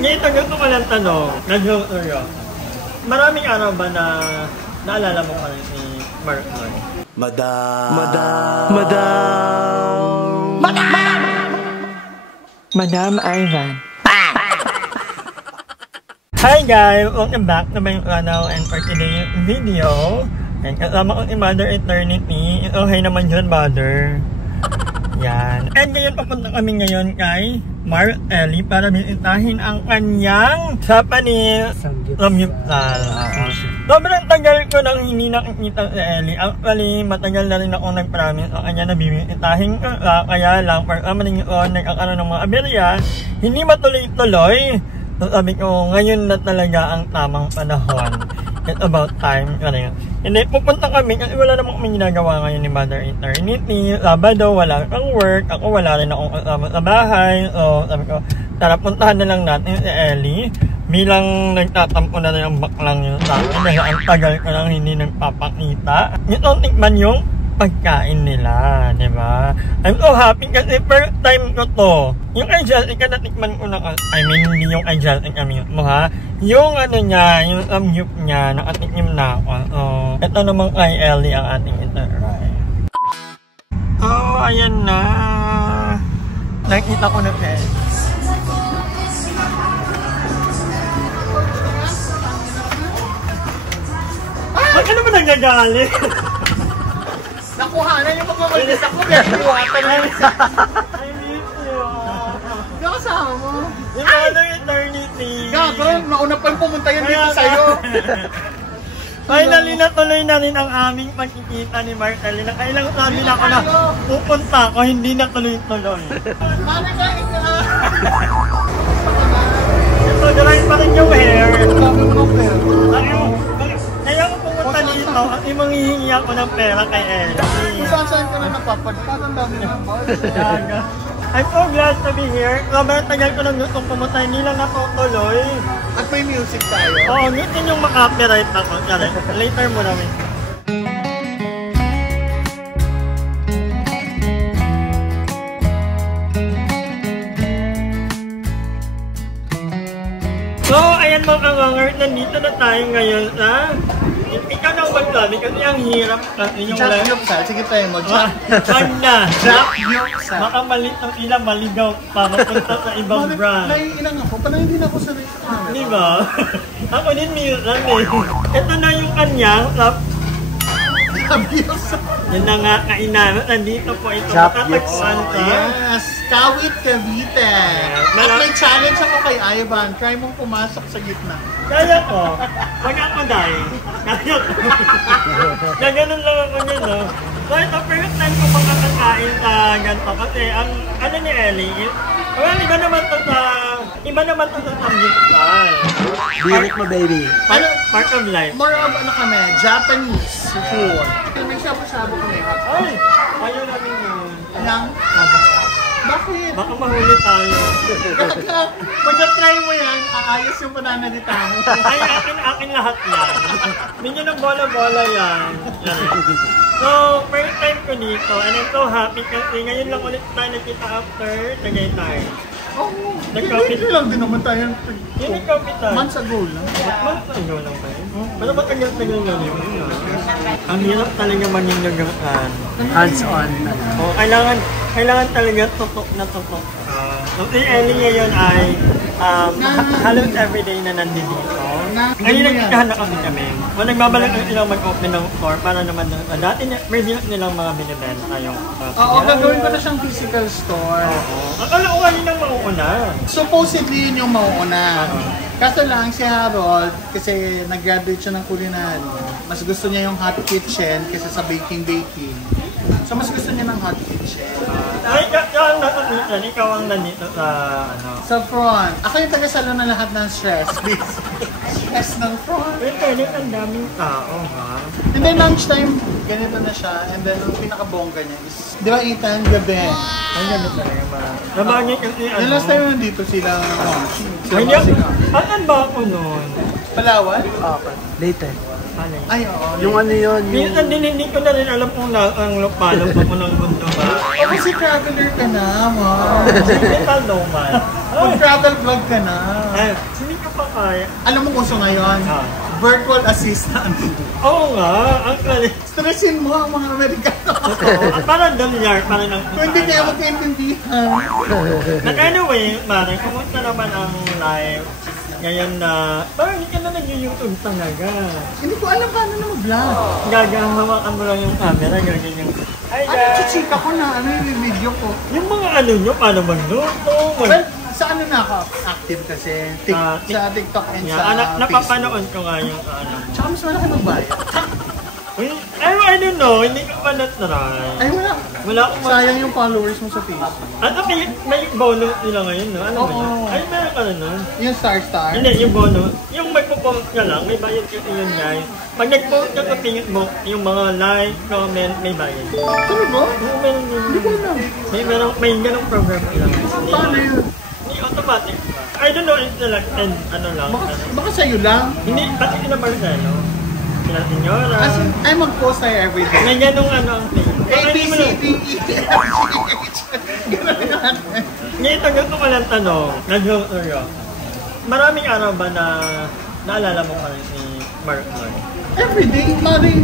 Ngayon, gusto ko lang tanong, nag-joke. Maraming araw ba na naalala mo pa rin si Mark Noy? Madam Ivan. Hi guys! Welcome back to my channel and for today's video. And kasama ko si Mother Eternity. Okay naman yun, Mother. Yan. And ngayon, papunta kami ngayon kay Mark Ellie para bisitahin ang kanyang Japanese samgyupsal. Sobrang tagal ko nang hindi nakikita si Ellie. Actually, matagal na rin ako nag-promise sa kanya na bibisitahin ko. Kaya lang, for some reason, nagkakaroon ng mga aberya, hindi matuloy-tuloy. So sabi ko, ngayon na talaga ang tamang panahon. It's about time. Hindi, pupunta kami kasi wala namang kami ginagawa ngayon ni Mother Eternity. Sabado, wala kang work. Ako wala rin akong kasama sa bahay. So sabi ko, tara puntahan na lang natin si Ellie. Bilang nagtatampo na rin ang baklang yun sa akin. Dahil ang tagal ko lang hindi nagpapakita. Ito, tikman yung pagkain nila, di ba? I'm so happy kasi first time ko to. Yung kay Jessica natikman ko na, I mean, hindi yung kay Jessica mo ha. Yung ano niya, yung samgyup niya, nakatikim na ako. So, ito naman kay Ellie ang ating itinerary. Oh, ayan na. Nakita ko na pet. Ba't ka naman nagagalit? Nakuha na yung pagmamalinis ako. Nakuha na yung I miss you. kasama mo. Yung Mother Eternity. Gago, mauna pa yung pumunta yan dito sa'yo. Finally, natuloy na rin ang aming pagkikita ni Martelly. Nakailang sabi na ako na pupunta ako, hindi natuloy-tuloy. Mami, kain ka. Ito, dalayin pa rin yung hair. Sabi mo ng pera. Kaya ako pumunta dito at manghihingi ako ng pera kay Ellie. Kung saan ka na napapadpad, ang dami ng ball. I'm so glad to be here. Sobrang tagal ko lang gustong pumunta, hindi lang natutuloy. At may music tayo. Oo, ngitin yung makapiright ako. Later mo namin. So, ayan mga kawangers, nandito na tayo ngayon sa... Ikaw na magsabi kasi ang hirap kasi yung Jack Yopsal, sige tayo mo. Jack Yopsal. Baka malit ang ilang maligaw pa mapunta sa ibang brand. Naiilang ako, parang hindi na ako sanay sa camera. Di ba? Ako din minsan eh. Ito na yung kanyang yun na nga kainaman. Nandito po ito. Matatagpuan ka. Yes! Kawit Cavite. At may challenge ako kay Ivan. Try mong pumasok sa gitna. Kaya ko. Wag ako dahil. Kaya ko. Ganun lang ako yun, no? So ito, first time ko makakakain sa ganito. Kasi ang ano ni Ellie, well, iba naman to sa samgyupsal. Birik mo, baby. Part of life. More of ano kami, Japanese food. May shabu-shabu kami. Ay! Ayaw namin yun. Nang? Bakit? Baka mahuli tayo. Pagka-try mo yan, aayos yung pananalita mo. Ay, akin lahat yan. Hindi ng bola-bola yan. So, first time ko dito and I'm so happy kasi ngayon lang ulit tayo nakita after Tagaytay. Oo. Nag-coffee Hindi lang din naman tayo. Hindi coffee tayo. Months ago lang. Months ago lang ba yun? Pero matagal-tagal na yun. Ang hirap talaga maging gagawin. Hands-on na. O, kailangan talaga tutok na tutok. So, si Ellie ngayon ay halos everyday na nandito. Ngayon nagkikahan na kami. O, nagbabalik na silang mag-open ng store para naman dati may nilang mga binibenta yung Oo, gagawin ko na siyang physical store. Akala ko kanina mauuna. Supposedly yun yung mauuna. Kaso lang si Harold, kasi nag-graduate siya ng culinary, mas gusto niya yung hot kitchen kaysa sa baking. So mas gusto niya ng hot kitchen. Ay, ikaw ang nandito sa ano? Sa front. Ako yung taga-salo na lahat ng stress. Stress ng front. Pero ang daming tao, ha? And then lunchtime, ganito na siya. And then ang pinaka-bongga niya is, di ba Ethan, gabi? Ang ganda talaga ba? Nabangin kasi ano? Yung last time nandito sila, Saan ba ako noon? Palawan? Later. Ay, oo. Yung ano yun, yung... Minsan din hindi ko na rin alam kung ang lupalong pa ko ng mundo ba. Kasi traveler ka na, ma. Digital nomad. Mag-travel vlog ka na. Hindi ka pa kaya. Alam mo uso ngayon? Virtual assistant. Oo nga, ang galing. Stressin mo ang mga Amerikano. Parang dolyar, parang ang... Kung hindi niya magkaintindihan. Anyway, Mare, kumusta naman ang live ngayon na... Parang hindi ka na nag-YouTube talaga. Hindi ko alam paano na mag-vlog. Gagahawakan mo lang yung camera, gagawin yung... Ay, Chichika ko na, ano yung video ko. Yung mga ano nyo, paano magluto? Well, sa ano na ako active kasi? Sa TikTok and sa Facebook. Napapanood ko nga yung ano. Tsaka mas malaki magbayad. I don't know, hindi ko pa na-try. Ay, wala. Wala akong Sayang yung followers mo sa Facebook. Ano, may bonus nila ngayon, no? Ano ba yun? Oo. Ay, meron ka na nun. Yung Star. Hindi, yung bonus. Yung magpo-post ka lang, may bayad ka yun, guys. Pag nag-post ka kapingit mo, yung mga like, comment, may bayad. Ano ba? Oo, meron yun. Hindi ko alam. May ganong program lang. Paano yun? Hindi automatic ba? I don't know if like, ano lang. Baka sa'yo lang. Hindi, pati sila Marcelo. Sila Senyora. As in, ay mag-post tayo everyday. May ganong ano ang thing. A, B, C, D, E, F, G, H. Gano'n yan. Ngayon, ko lang tanong, nag-joke. Maraming araw ba na naalala mo pa rin si Mark Mark? Everyday, Mari.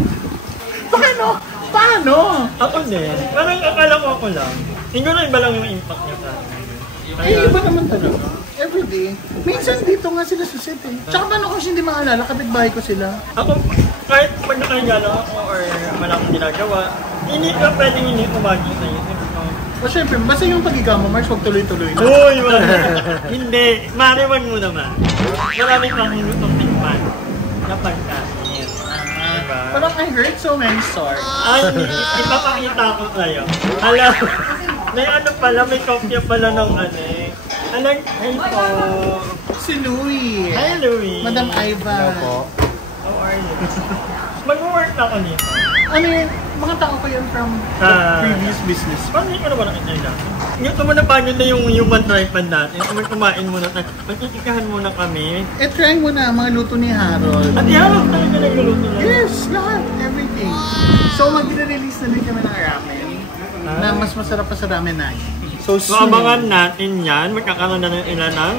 Paano? Ako din. Parang akala ko ako lang. Siguro iba lang yung impact niya sa akin. Ay, iba naman talaga. Everyday. Minsan dito nga sila sa set eh. Tsaka paano ko hindi maalala, kapitbahay ko sila. Ako, kahit pag nakagala ako or wala akong ginagawa, hindi ka pwedeng hindi umagi sa isip ko. O syempre, basta yung pag-iga mo, Mars, huwag tuloy-tuloy na. Uy, hindi. Mariwan mo naman. Marami kang lutong tikman na pagkasin. Diba? Parang I heard so many stories. Ay, ipapakita ko sa'yo. Alam, may ano pala, may kopya pala ng ano eh. Alam, hey po. Si Louie. Hi, Louie. Madam Ivan. How are you? Mag-work na ako nito. Ano yun? Mga tao ko yun from previous business. Paano yung ano ba nakita nila? Yung tumanapan yun na yung human tripod natin. Kumain muna tayo. Magkikikahan muna kami. Try mo na mga luto ni Harold. At Harold talaga nagluluto na. Yes, lahat. Everything. So mag-release na din kami ng ramen. Na mas masarap pa sa ramen na yun. So abangan natin yan. Magkakaroon na ng ilan ng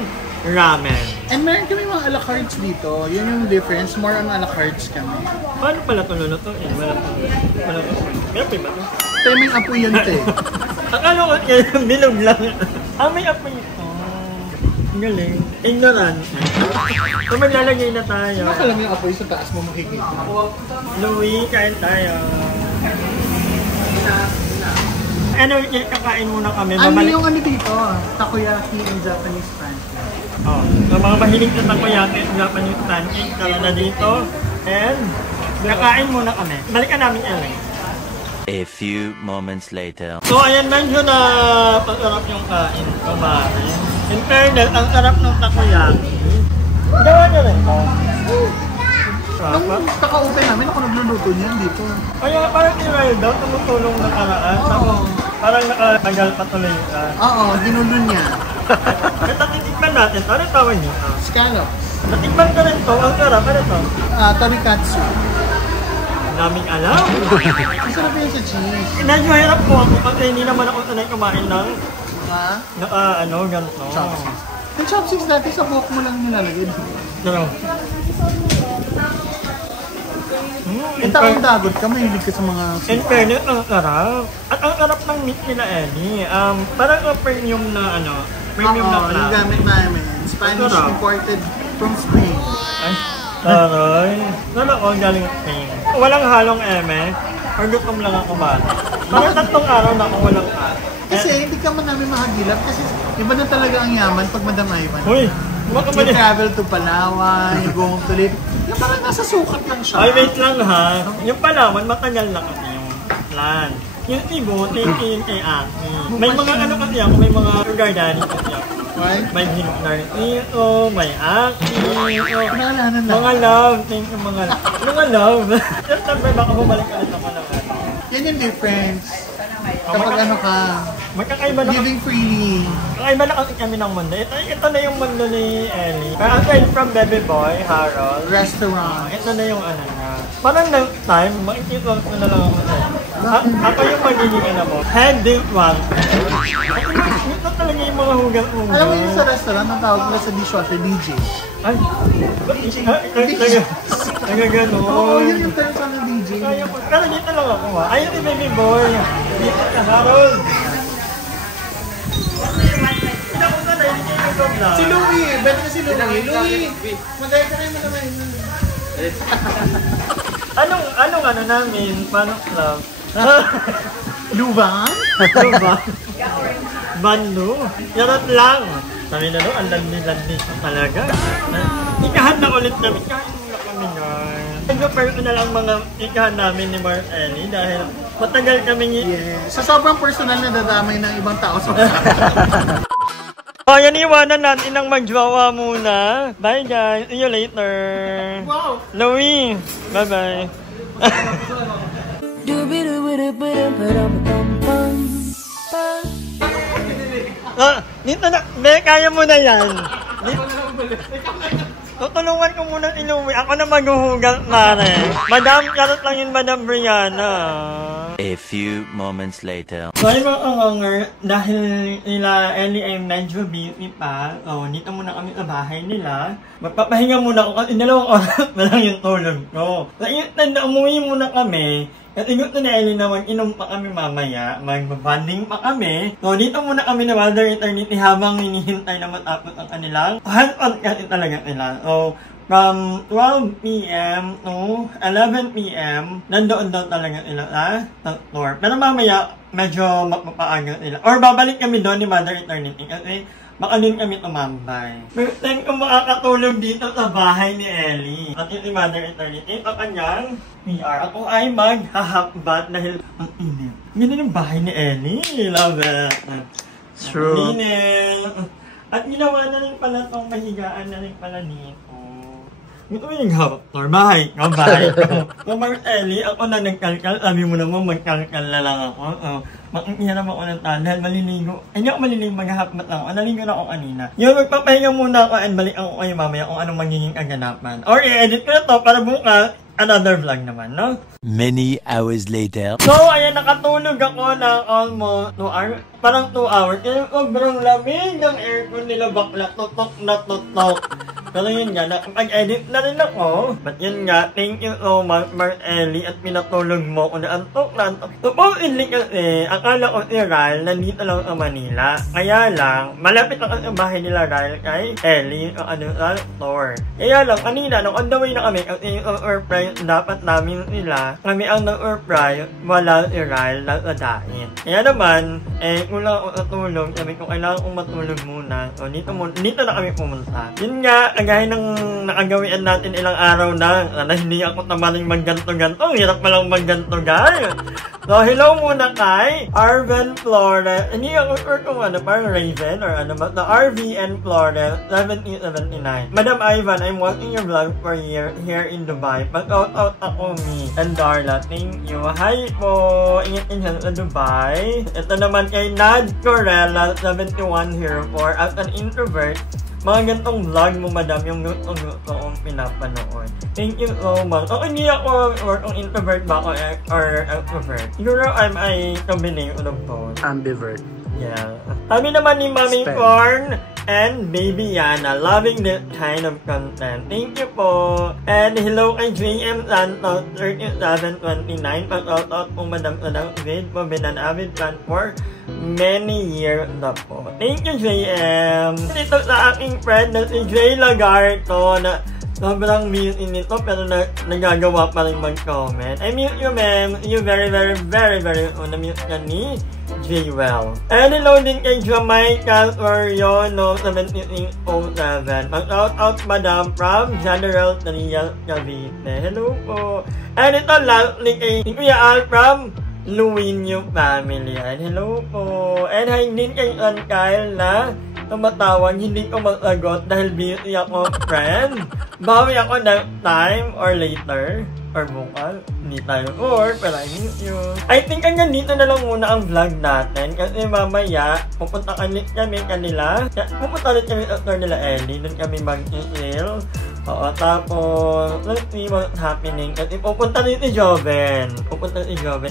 ramen. And meron kami mga a la cartes dito. Yun yung difference. More on a la cartes kami. Paano pala ito lulutuin? Wala ito. Kaya pa ba ito? Ito yung may apoy yun ito eh. Akala ko yung bilog lang. May apoy ito. Ang galing. Ignorant. So maglalagay na tayo. Akala mo yung apoy sa taas mo makikita. Louie, kain tayo. Ano, kakain muna kami. Ano yung ano dito? Takoyaki and Japanese pancake. Oh, so mga mahilig na takoyaki at Japanese pancake, tara na dito. And kakain muna kami. Balikan namin LA. A few moments later. So ayan, medyo na pasarap yung kain ko, Mari. In fairness, ang sarap ng takoyaki. Gawa niya rin ito. Nung kaka-open namin, ako nagluluto niyan dito. Kaya parang si Ryle daw, tumutulong na karaan. Tapos parang nakatagal patuloy ka. Oo, ginulo niya. At titikman natin, ano tawag niyo? Scallops. Natikman ka rin to, ang sarap, ano to? Torikatsu. Naming alam. Ang sarap yun sa cheese. Medyo hirap po ako kasi hindi naman ako sanay kumain ng Ha? ganito. Chopsticks. Yung chopsticks dati sa buhok mo lang nilalagay. Pero, Itang-dagot ka, mahilig ka sa mga... in fairness, ang sarap. At ang sarap ng meat nila, Ellie. Parang premium na premium na yung gamit namin. Spanish imported from Spain. Ay, taray. Ako, ang galing ng Spain. Walang halong eme. Or gutom lang ako ba? Parang 3 araw na ako walang Kasi hindi ka man namin mahagilap kasi iba na talaga ang yaman pag Madam Ivan. Uy, baka You travel to Palawan, you go home to live. Yung parang nasa sukat lang siya. Ay, wait lang ha. Yung Palawan, matagal na kasi yung plan. Yung Cebu, tingin kay Aki. May mga kasi ako, may mga sugar daddy kasi ako. May Himpnar dito, may Aki. Mga love, thank you mga love. Mga love. September, baka bumalik ulit ako ng Yan yung difference. Kapag ka, magkakaiba na giving freely. Kakaiba na kasi kami ng mundo. Ito na yung mundo ni Ellie. Aside from Baby Boy, Harold. Restaurant. Ito na yung niya. Parang next time, makikita ko na lang ako sa'yo. Ako yung magiging mo. Head deep one. talaga yung mga hugang-hugang. Alam mo yung sa restaurant, ang tawag nila sa dishwasher, DJ. Ay, nagagano. Oo, yun yung term sa ng DJ. Pero dito lang ako ha. Ayun yung baby boy. Dito ka, Harold. Pinako ka na, hindi kayo nag-vlog na. Si Louie, bet na si Louie. Louie, magaya ka rin mo naman. Anong ano namin? Paano club? Lubang? Diba? Bando. Yarot lang. Sabi na no, ang landi-landi talaga. Ikahan na ulit kami. Ikahan na kami guys. Nag-prepare ko na lang mga ikahan namin ni Mark Ellie dahil matagal kami Sa sobrang personal na dadamay ng ibang tao sa Oh, yan iwanan natin ng magjowa muna. Bye guys. See you later. Wow! Louie. Bye-bye. Dito na. Be, kaya mo na yan. Tutulungan ko muna inuwi. Ako na maghuhugal na rin. Madam, karot lang yun, Madam Brianna. A few moments later. So, ay mga kanganger, dahil nila Ellie ay medyo busy pa, dito muna kami sa bahay nila. Magpapahinga muna ako kasi 2 oras na lang yung tulog ko. So, na umuwi muna kami. At gusto ni Ellie na mag-inom pa kami mamaya, mag-bonding pa kami. So, dito muna kami na Wilder Eternity habang hinihintay na matapos ang kanilang hands-on kasi talaga nila. So, from 12 p.m. to 11 p.m., nandoon daw talaga nila sa store. Pero mamaya, medyo mapapaaga nila. Or babalik kami doon ni Mother Eternity kasi baka din kami tumambay. First time ko makakatulog dito sa bahay ni Ellie. At si Mother Eternity, sa kanyang PR. Ako ay maghahakbat dahil ang init. Ganun yung bahay ni Ellie. Love it. True. Init. At ginawa na rin pala itong mahigaan na rin pala dito. Ito yung hawak or bahay ko, bahay ko. So, Mars Ellie, ako na nagkalkal. Sabi mo naman, magkalkal na lang ako. Makikiharap ako ng tala dahil maliligo. Ay, hindi ako maliligo, maghahakmat lang ako. Naligo na ako kanina. Yung magpapahinga muna ako and balik ako kayo mamaya kung anong magiging kaganapan. Or i-edit ko na to para bukas, another vlog naman, no? Many hours later. So, ayan, nakatulog ako ng almost 2 hours. Parang 2 hours. Kaya sobrang lamig ng aircon nila, bakla. Tutok na tutok. Pero yun nga, pag-edit na rin ako. But yun nga, thank you so much, Mark Ellie, at pinatulog mo ko na antok na antok. Supposedly kasi, akala ko si Ryle nandito lang sa Manila. Kaya lang, malapit ako sa bahay nila Ryle kay Ellie, sa store. Kaya lang, kanina, nung on the way na kami, kasi yung surprise dapat namin sila, kami ang nag-surprise, wala si Ryle na sa dahil. Kaya naman, kulang ako sa tulog, sabi ko, kailangan kong matulog muna. So, dito na kami pumunta. Yun nga, gaya ng nakagawian natin ilang araw na hindi ako tamaling magganto-ganto. Hirap palang magganto, guys. So, hello muna kay Arven Flores. Hindi ako sure kung parang Raven or the RVN Flores 1779. Madam Ivan, I'm watching your vlog for year here in Dubai. Pag-out ako, me and Darla. Thank you. Hi po. Ingat-ingat sa Dubai. Ito naman kay Nad Corella 7104. As an introvert, mga gantong vlog mo, madam, yung gusto kong pinapanood. Thank you so much. Hindi ako or kung introvert ba ako or extrovert. Siguro I'm a combination of both. Ambivert. Yeah. Sabi naman ni Mami Corn and Baby Yana, loving this kind of content. Thank you po. And hello kay JM Santos 3729. Pag-out po, Madam David po, been an avid fan for many years na po. Thank you, JM. Dito sa aking friend na si Jay Lagarto na sobrang busy nito pero nagagawa pa rin mag-comment. I mute you, ma'am. You very na-mute ka ni J-Well. And hello din kay Jamaica Oriono 7607. Pag-out, madam, from General Trias Cavite. Hello po. And ito lastly kay Kuya Al from Luwinyo family. And hello po. And hi din kay Kyle na tumatawag, hindi ko masagot dahil busy ako, friend. Bawi ako next time or later. Or bukas. Hindi tayo or, pero I miss you. I think hanggang dito na lang muna ang vlog natin. Kasi mamaya, pupunta ulit kami kanila. Pupunta ulit kami after nila Ellie. Doon kami mag-chill. Oo, tapos, let's see what's happening. At ipupunta rin si Joven.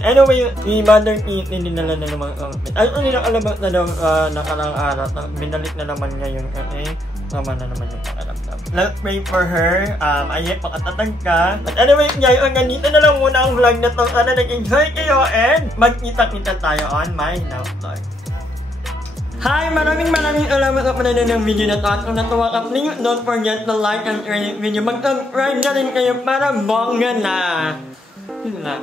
Anyway, si Mother Kitty dinala na naman outfit. Ano nilang alabang na daw nakarang araw. Binalik na naman niya yun kasi tama na naman yung pakaramdam. Let's pray for her. Ayun, pakatatag ka. But anyway, ngayon, ganito na lang muna ang vlog na to. Sana nag-enjoy kayo and magkita-kita tayo on my now vlog. Hi! Maraming salamat sa panonood ng video na to. At kung natuwa ka, please don't forget to like and share this video. Mag-subscribe na rin kayo para bongga na. Yun lang.